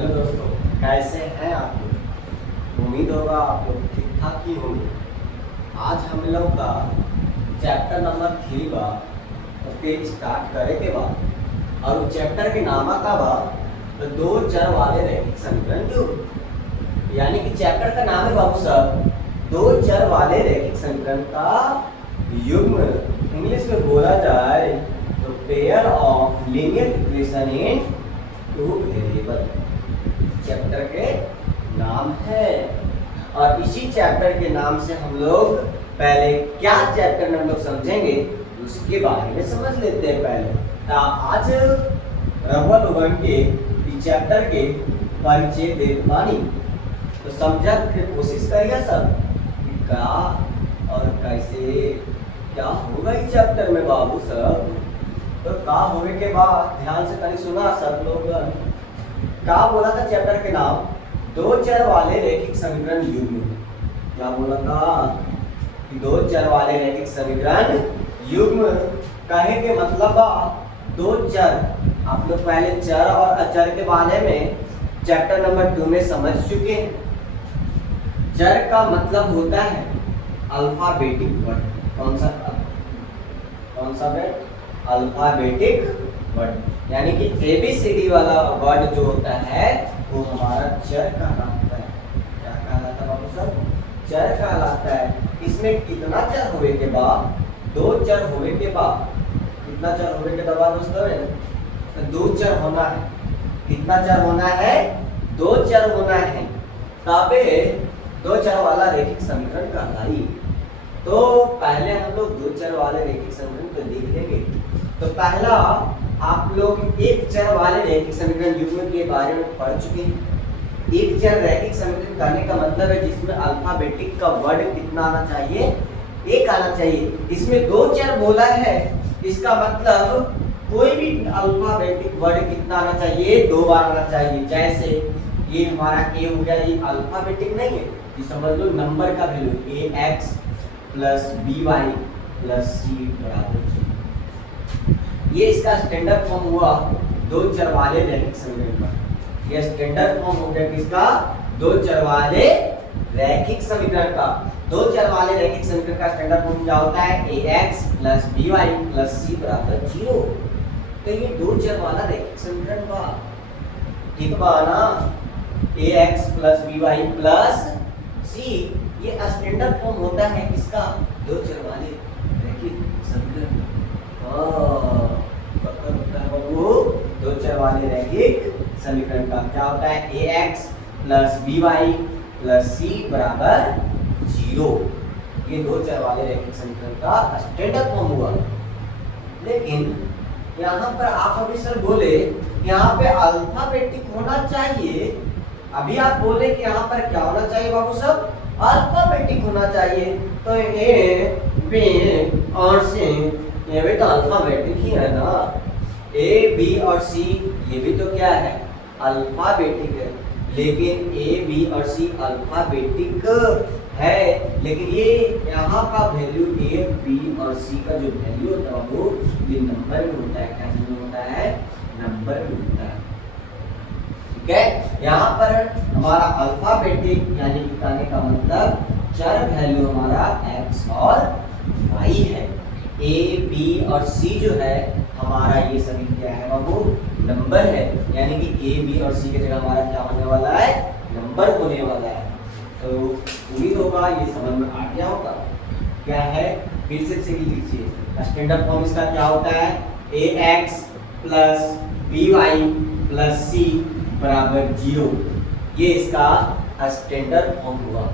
Hello दोस्तों, कैसे हैं आप लोग। उम्मीद होगा आप लोग ठीक ठाक ही होंगे। आज हम लोग का चैप्टर नंबर 3 बा उसके स्टार्ट करे के बाद और चैप्टर के नामा का बा तो दो चर वाले रैखिक समीकरण युग्म। यानी कि चैप्टर का नाम है बाबू साहब दो चर वाले रैखिक समीकरण का युग्म। इंग्लिश में बोला जाए तो pair of linear equation in two variable chapter के नाम है। और इसी चैप्टर के नाम से हम लोग पहले क्या चैप्टर में हम लोग समझेंगे उसके बारे में समझ लेते हैं। पहले आज रबर उगन के इस चैप्टर के परिचय दे पानी तो समझा के कोशिश करिए सब कि क्या और कैसे क्या होगा इस चैप्टर में बाबू सब। तो का होने के बाद ध्यान से कहीं सुना सब लोग। का बोला था चैप्टर के नाम दो चर वाले रैखिक समीकरण युग्म। क्या बोला था कि दो चर वाले रैखिक समीकरण युग्म कहे के मतलब दो चर। आप लोग पहले चर और अचर के बारे में चैप्टर नंबर 2 में समझ चुके हैं। चर का मतलब होता है अल्फाबेटिक वर्ड। कौन सा वर्ड? Alphabetic word. यानी कि ABCD वाला वर्ड जो होता है वो हमारा चर कहलाता है। क्या कहलाता है बाबू साहब? चर कहलाता है। इसमें कितना चर होने के बाद? दो चर होने के बाद। कितना चर होने के बाद दोस्तों? दो चर होना है। कितना चर होना है? दो चर होना है तबे दो चर वाला रैखिक समीकरण कहलाई। तो पहले हम लोग दो चर वाले रैखिक समीकरण को देख लेंगे। तो पहला आप लोग एक चर वाले रैखिक समीकरण युग्म के बारे में पढ़ चुके हैं। एक चर रैखिक समीकरण कहने का मतलब है जिसमें अल्फाबेटिक का वर्ड कितना आना चाहिए? एक आना चाहिए। इसमें दो चर बोला है इसका मतलब कोई भी अल्फाबेटिक वर्ड कितना आना चाहिए? दो बार आना चाहिए। जैसे ये हमारा ए हो गया, ये अल्फाबेटिक नहीं है, ये समझ लो नंबर का value AX plus BY plus C बराबर 0। ये इसका स्टैंडर्ड फॉर्म हुआ दो चर वाले रैखिक समीकरण का। ये स्टैंडर्ड फॉर्म हो गया किसका? दो चर वाले रैखिक समीकरण का। दो चर वाले रैखिक समीकरण का स्टैंडर्ड फॉर्म क्या होता है? AX plus BY plus C बराबर 0। तो ये दो चर वाला रैखिक समीकरण बा। ठीक बा ना? AX plus BY plus C ये स्टैंडर्ड फॉर्म होता है किसका? दो चर वाले रैखिक समीकरण। दो चर वाले रैखिक समीकरण का क्या होता है? AX plus BY plus C बराबर 0। ये दो चर वाले रैखिक समीकरण का स्टैंडर्ड फॉर्म हुआ। लेकिन यहाँ पर आप अभी सर बोले यहाँ पे अल्फाबेटिक होना चाहिए। अभी आप बोले कि यहाँ पर क्या होना चाहिए बाबू साहब? अल्फाबेटिक होना चाहिए। तो A B और C ये भी तो अल्फाबेटिक ही है ना। A B और C ये भी तो क्या है? अल्फाबेटिक है। लेकिन A B और C अल्फाबेटिक है, लेकिन ये यहाँ का वैल्यू A B और C का जो वैल्यू होता है वो ये नंबर में होता है। क्या में होता है? नंबर में होता है। ठीक है, यहाँ पर हमारा अल्फाबेटिक यानी कि कहने का मतलब चर वैल्यू हमारा X और Y है। A B और C जो है हमारा ये सभी क्या है बाबू? नंबर है। यानी कि A B और C की जगह हमारा क्या होने वाला है? नंबर होने वाला है। तो उम्मीद होगा ये समझ में आ गया होगा। क्या है? फिर से लीजिए। स्टैंडर्ड फॉर्म इसका क्या होता है? AX plus BY plus C बराबर 0। ये इसका स्टैंडर्ड फॉर्म हुआ।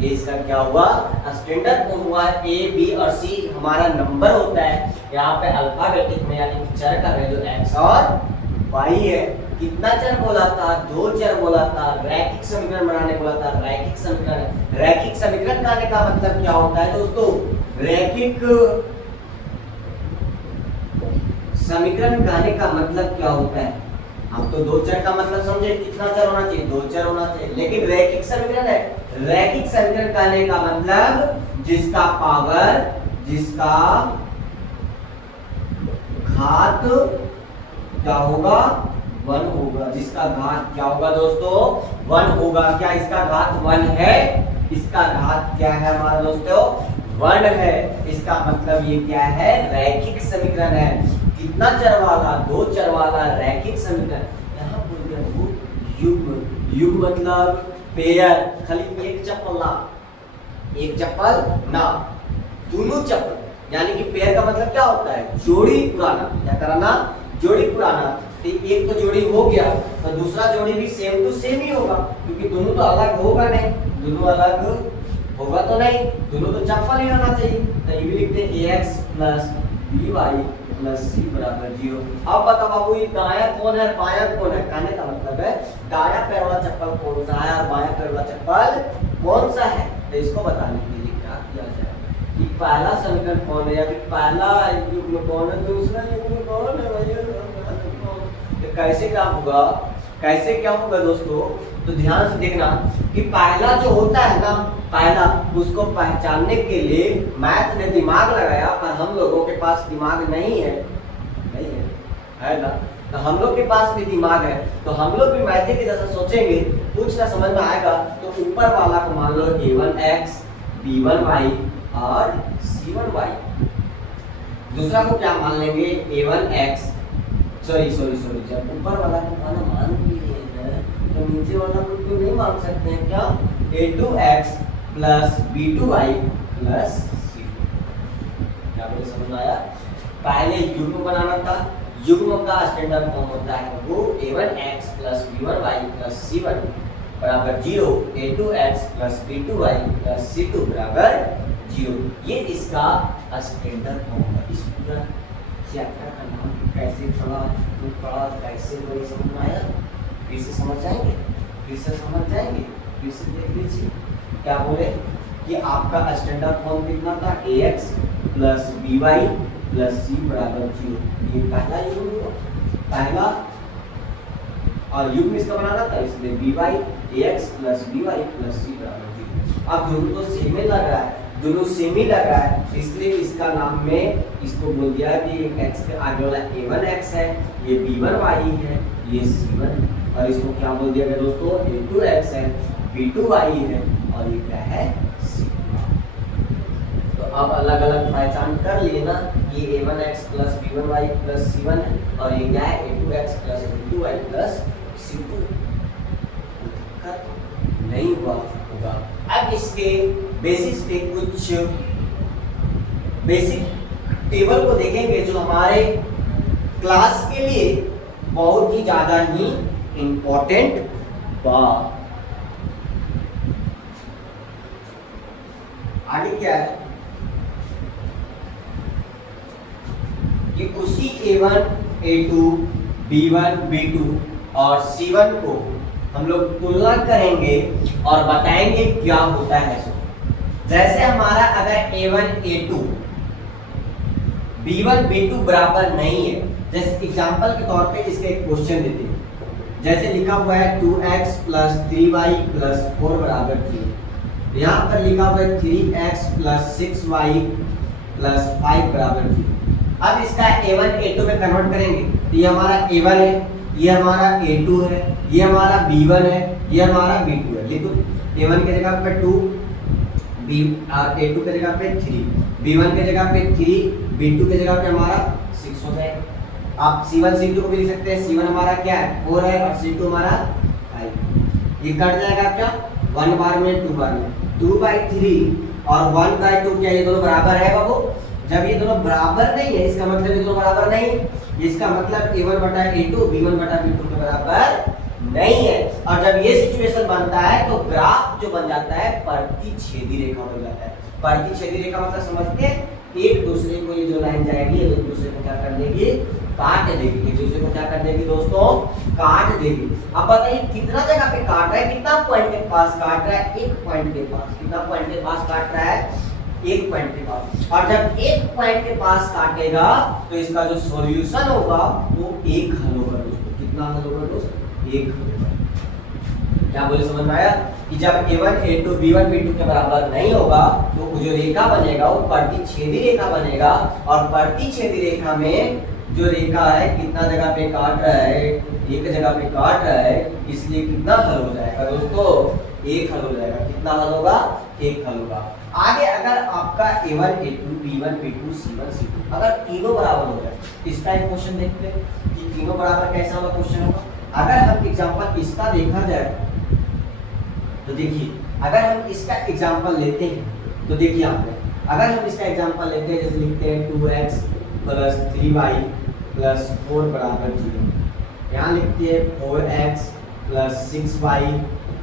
ये इसका क्या हुआ? स्टैंडर्ड फॉर्म हुआ। A B और C हमारा नंबर होता है। यहाँ पे अल्फाबेटिक में यानी कि चर का वैल्यू X और Y है। कितना चर बोला था? दो चर बोला था। रैखिक समीकरण बनाने बोला था। रैखिक समीकरण। रैखिक समीकरण कहने का मतलब क्या होता है दोस्तों? रैखिक समीकरण कहने का मतलब क्या होता है? आप तो दो चर का मतलब समझे। कितना चर होना चाहिए? दो चर होना चाहिए। लेकिन रैखिक समीकरण है। रैखिक समीकरण कहने का मतलब जिसका पावर, जिसका घात क्या होगा? 1 होगा, जिसका घात क्या होगा दोस्तों 1 होगा। क्या इसका घात 1 है? इसका घात क्या है हमारा दोस्तों 1 है। इसका मतलब ये क्या है रैखिक समीकरण है। कितना चर वाला? 2 चर वाला रैखिक समीकरण। यहाँ बोल दिया वो युग्म। युग्म मतलब पेयर, खाली एक चप्पल ना, एक चप्पल ना, दोनों चप्पल, यानी कि पेयर का मतलब क्या होता है जोड़ी पुराना। क्या कराना? जोड़ी पुराना। तो एक तो जोड़ी हो गया तो दूसरा जोड़ी भी सेम टू सेम ही होगा, क्योंकि दोनों तो अलग होगा नहीं, दोनों अलग होगा तो नहीं, दोनों तो चप्पल ही होना चाहिए। तो ये भी लिखते हैं ax plus by plus c बराबर 0। अब बताओ बाबू ये दाया कौन है बाया कौन है? कहने का मतलब है दाया पैर वाला चप्पल कौन सा है और बाया पैर वाला चप्पल कौन सा है। तो इसको बताने के लिए क्या किया जाए कि पहला समीकरण कौन है या फिर पहला युग्म कौन है, दूसरा युग्म कौन है भैया। तो कैसे क्या होगा? कैसे क्या होगा दोस्तों? तो ध्यान से देखना कि पहला जो होता है ना, पहला उसको पहचानने के लिए मैथ ने दिमाग लगाया, पर हम लोगों के पास दिमाग नहीं है, नहीं है ना। तो हम लोग के पास भी दिमाग है, तो हम लोग भी मैथ की जैसा सोचेंगे, कुछ ना समझ में आएगा तो ऊपर वाला को मान लो a1x b1y और c1y। दूसरा को क्या मान लेंगे a1x, सॉरी जब ऊपर वाला को मान लिए हैं तो नीचे वाला को क्यों नहीं मान सकते हैं? क्या a2x plus b2y plus c2। क्या बोले समझ में आया? पहले युग्म बनाना था, युग्म का स्टैंडर्ड फॉर्म होता है वो a1x plus b1y plus c1 बराबर 0, a2x plus b2y plus c2 बराबर 0। ये इसका स्टैंडर्ड फॉर्म है। इस पूरा चैप्टर का नाम कैसे पढ़ा कैसे कोई समझ में आया? फिर से समझ जाएंगे, फिर से समझ जाएंगे, फिर से देख लीजिए। क्या बोले कि आपका स्टैंडर्ड फॉर्म कितना था ax plus by plus c बराबर 0। ये पहला युग्म हुआ, पहला और युग्म इसका बनाना था, इसलिए by ax plus by plus c बराबर 0। अब दोनों तो सेम ही लग रहा है, दोनों सेम ही लग रहा है, इसलिए इसका नाम में इसको बोल दिया कि x के आगे वाला a1x है, ये b1y है, ये c1 है, और इसको क्या बोल दिया गया दोस्तों a2x है, b2y है, और ये क्या है c2। तो अब अलग अलग पहचान कर लिए ना, ये a1x plus b1y plus c1 है, और ये क्या है a2x plus b2y plus c2। नहीं हुआ होगा। अब इसके बेसिक्स पे कुछ बेसिक टेबल को देखेंगे जो हमारे क्लास के लिए बहुत ही ज्यादा ही इम्पोर्टेंट बा। आगे क्या है कि उसी a1 a2 b1 b2 और c1 को हम लोग तुलना करेंगे और बताएंगे क्या होता है। जैसे हमारा अगर a1 a2 b1 b2 बराबर नहीं है, जैसे एग्जांपल के तौर पे इसके एक क्वेश्चन देते हैं, जैसे लिखा हुआ है 2x प्लस 3y प्लस 4 बराबर 0। यहाँ पर लिखा हुआ है 3x प्लस 6y प्लस 5 बराबर 0। अब इसका a1 a2 में कन्वर्ट करेंगे तो ये हमारा a1 है, ये हमारा a2 है, ये हमारा b1 है, ये हमारा b2 है। लिखो a1 की जगह पे 2, a2 की जगह पे 3, b1 की जगह पे 3, b2 की जगह पे हमारा 6 हो जाएगा। आप c1 c2 को भी लिख सकते हैं। c1 हमारा क्या है 4 है और c2 हमारा 5। ये कट जाएगा क्या 1 बार में 2 बार में, 2/3 और 1/2। क्या ये दोनों बराबर है बाबू? जब ये दोनों बराबर नहीं है इसका मतलब ये दोनों बराबर नहीं है, इसका मतलब a1 बटा a2 b1 बटा b2 के बराबर नहीं है। और जब ये सिचुएशन बनता है तो ग्राफ जो बन जाता है प्रतिच्छेदी रेखा बन जाता है। प्रतिच्छेदी रेखा मतलब समझते हैं, एक दूसरे को ये जो लाइन जाएगी एक दूसरे को क्या कर देगी काट देगी, एक दूसरे को क्या कर देगी दोस्तों काट देगी। अब बताइए कितना जगह पे काट रहा है, कितना पॉइंट के पास काट रहा है, एक पॉइंट के पास। कितना पॉइंट के पास काट रहा है? एक पॉइंट के पास। और जब एक पॉइंट के पास काटेगा तो इसका जो सॉल्यूशन होगा वो एक हल होगा दोस्तों। कितना हल होगा दोस्तों? एक हल होगा। क्या बोले समझ में आया कि जब a1 a2 b1 b2 के बराबर नहीं होगा तो जो रेखा बनेगा वो प्रतिच्छेदी रेखा बनेगा, और प्रतिच्छेदी रेखा में जो रेखा है कितना जगह पे काट रहा है, एक जगह पे काट रहा है, इसलिए कितना हल हो जाएगा दोस्तों, एक हल हो जाएगा। कितना हल होगा, एक हल होगा। आगे अगर आपका a1 a2 b1 b2 c1 c2 अगर तीनों बराबर हो जाए, इसका एक क्वेश्चन देखते हैं कि तीनों बराबर कैसा वाला क्वेश्चन होगा। अगर हम एग्जांपल इसका देखा जाए तो देखिए, अगर हम इसका एग्जांपल लेते हैं तो देखिए आपने, अगर हम इसका एग्जांपल लेते हैं, जैसे लिखते हैं 2x + 3y + 4 = 0, यहाँ लिखते हैं 4x + 6y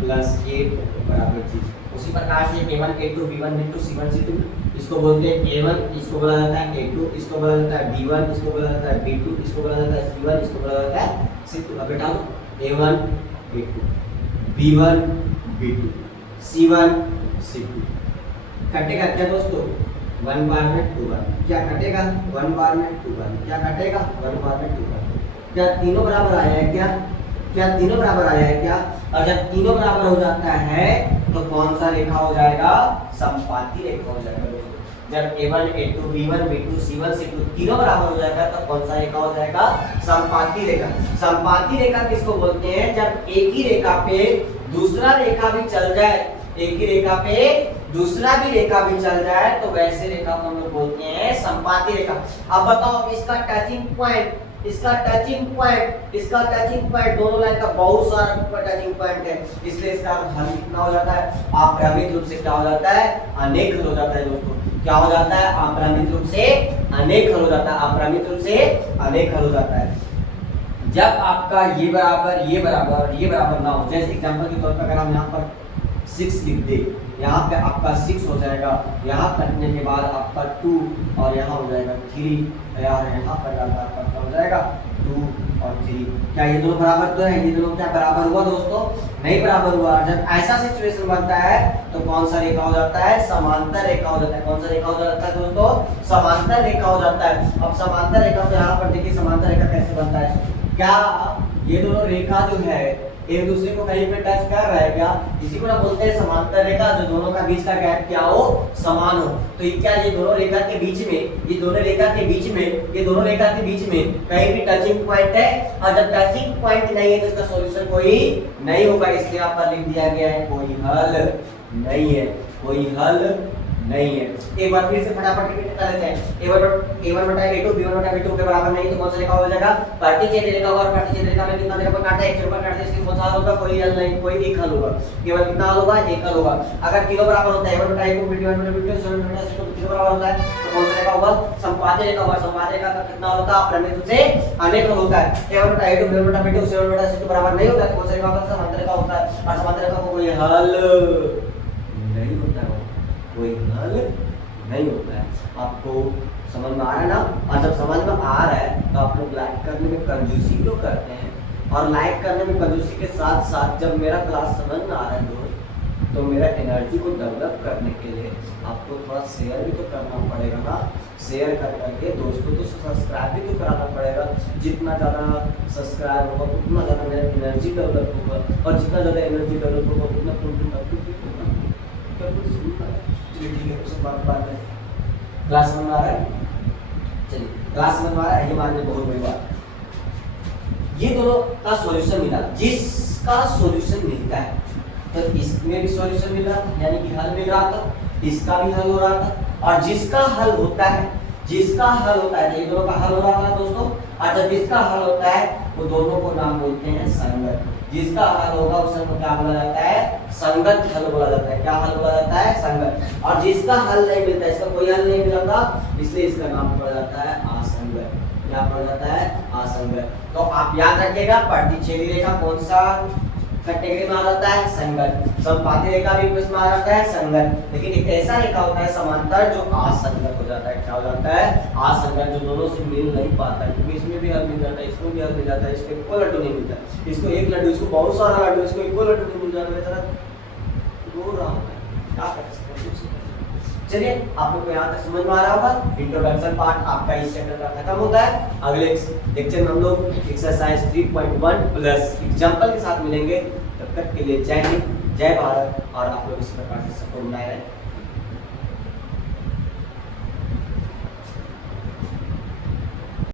+ 8 = 0। उसी प्रकार से a1 a2 b1 b2 c1 c2, इसको बोलते हैं a1, इसको बोला जाता है a2, इसको बोला जाता है b1, इसको बोला जाता है b2, इसको बोला जाता है c1, इसको बोला जाता है c2। अब बेटा a1 a2 b1 b2 c1 c2 कटेगा क्या दोस्तों, 1 बार में 2 बार, क्या कटेगा 1 बार में 2 बार, क्या कटेगा 1 बार में 2 बार। क्या तीनों बराबर आया है क्या, क्या तीनों बराबर आया है क्या। और जब तीनों बराबर हो जाता है तो कौन सा रेखा हो जाएगा, समपाती रेखा हो जाएगा दोस्तों। जब a1 a2 b1 b2 c1 c2 तीनों बराबर हो जाएगा तो कौन सा रेखा हो जाएगा, समपाती रेखा। समपाती रेखा किसको बोलते हैं, जब एक ही रेखा पे दूसरा रेखा भी चल जाए, एक ही रेखा पे दूसरा भी रेखा भी चल जाए तो वैसे रेखा को हम लोग बोलते हैं समपाती रेखा। अब बताओ इसका टचिंग पॉइंट, इसका टचिंग पॉइंट, इसका टचिंग पॉइंट, दोनों लाइन का बहुत सारा टचिंग पॉइंट है, इसलिए इसका हल कितना हो जाता है, आक्रमित रूप से क्या हो जाता है, अनेक हल हो जाता है दोस्तों। क्या हो जाता है, आक्रमित रूप से अनेक हल हो जाता है, आक्रमित रूप से अनेक हल हो जाता है। जब आपका ये बराबर ये बराबर ये बराबर ना हो, जैसे एग्जांपल के तौर पर अगर हम यहाँ पर 6 लिख दे, यहाँ पे आपका 6 हो जाएगा, यहाँ कटने के बाद आपका 2 और यहाँ हो जाएगा 3, यार यहाँ पर जाकर आपका हो जाएगा 2 और 3। क्या ये दोनों बराबर तो है, ये दोनों क्या बराबर हुआ दोस्तों, नहीं बराबर हुआ। जब ऐसा सिचुएशन बनता है तो कौन सा रेखा हो जाता है, समांतर रेखा हो जाता है। कौन सा रेखा हो जाता है दोस्तों, समांतर रेखा हो जाता है। अब समांतर रेखा तो यहाँ पर देखिए समांतर रेखा कैसे बनता है, क्या ये दोनों रेखा जो है एक दूसरे को कहीं पे टच कर रहा है क्या, इसी को ना बोलते हैं समांतर रेखा, जो दोनों का बीच का गैप क्या हो, समान हो। तो ये क्या, ये दोनों रेखा के बीच में, ये दोनों रेखा के बीच में, ये दोनों रेखा के बीच में कहीं भी टचिंग पॉइंट है, और जब टचिंग पॉइंट नहीं है तो इसका सॉल्यूशन कोई नहीं होगा, इसलिए यहाँ पर लिख दिया गया है कोई हल नहीं है, कोई हल नहीं है। एक बार फिर से फटाफट रिपीट कर लेते हैं, a1 बटा a2 b1 बटा b2 के बराबर नहीं तो कौन सा रेखा हो जाएगा, प्रतिच्छेद रेखा। और प्रतिच्छेद रेखा में कितना जगह पर काटा है, एक जगह पर काटते हैं, इसलिए कौन सा हल होगा, कोई हल नहीं, कोई एक हल होगा। केवल कितना हल होगा, एक हल होगा। अगर तीनों बराबर होता है a1 बटा a2 b1 बटा b2 c1 बटा c2 तीनों बराबर होता है तो कौन सा रेखा होगा, समपाती रेखा होगा। समपाती रेखा का कितना होता है, अप्रमेय रूप से अनेक हल होता है। a1 बटा a2 b1 बटा b2 c1 बटा c2 बराबर नहीं होता है तो कौन सा रेखा होगा, समांतर रेखा होता है। और समांतर रेखा को कोई हल नहीं होता है, कोई हल नहीं होता है। आपको समझ में आ रहा है ना। और जब समझ में आ रहा है तो आप लोग लाइक करने में कंजूसी क्यों करते हैं, और लाइक करने में कंजूसी के साथ साथ जब मेरा क्लास समझ में आ रहा है दोस्त, तो मेरा एनर्जी को डेवलप करने के लिए आपको थोड़ा शेयर भी तो करना पड़ेगा ना। शेयर कर करके दोस्तों को सब्सक्राइब भी तो कराना पड़ेगा। जितना ज़्यादा सब्सक्राइब होगा उतना ज़्यादा मेरा एनर्जी डेवलप होगा, और जितना ज़्यादा एनर्जी डेवलप होगा उतना ठीक है, उससे बात है। क्लास समझ में आ रहा है, चलिए क्लास समझ में आ रहा है, ये मानने बहुत बड़ी बात। ये दोनों का सॉल्यूशन मिला, जिसका सॉल्यूशन मिलता है तो इसमें भी सॉल्यूशन मिल रहा था, यानी कि हल मिल रहा था, इसका भी हल हो रहा था। और जिसका हल होता है, जिसका हल होता है, ये दोनों का हल हो रहा था दोस्तों। और जब जिसका हल होता है वो दोनों को नाम बोलते हैं संगत। जिसका हल होगा उसे क्या बोला जाता है, संगत हल बोला जाता है। क्या हल बोला जाता है, संगत। और जिसका हल नहीं मिलता, इसका कोई हल नहीं मिला था, इसलिए इसका नाम पड़ा जाता है असंगत। क्या पड़ा जाता है, असंगत। तो आप याद रखिएगा, प्रतिच्छेदी रेखा कौन सा कैटेगरी में आ जाता है, संगत। समपाती रेखा भी इसमें आ जाता है, संगत। लेकिन एक ऐसा रेखा होता है समांतर जो असंगत हो जाता है। क्या हो जाता है, असंगत, जो दोनों से मिल नहीं पाता है, क्योंकि इसमें भी हल मिल जाता है, इसमें भी हल मिल जाता है, इसको एक लड्डू नहीं मिलता, इसको एक लड्डू, इसको बहुत सारा लड्डू, इसको एक लड्डू नहीं मिल जाता, बेचारा रो रहा होता है। क्या कर सकते हैं। चलिए आप लोग को यहाँ तक समझ में आ रहा होगा। इंट्रोडक्शन पार्ट आपका इस चैप्टर का खत्म होता है। अगले लेक्चर में हम लोग एक्सरसाइज 3.1 प्लस एग्जाम्पल के साथ मिलेंगे। तब तक के लिए जय हिंद, जय भारत, और आप लोग इस प्रकार से सपोर्ट बनाए रहें।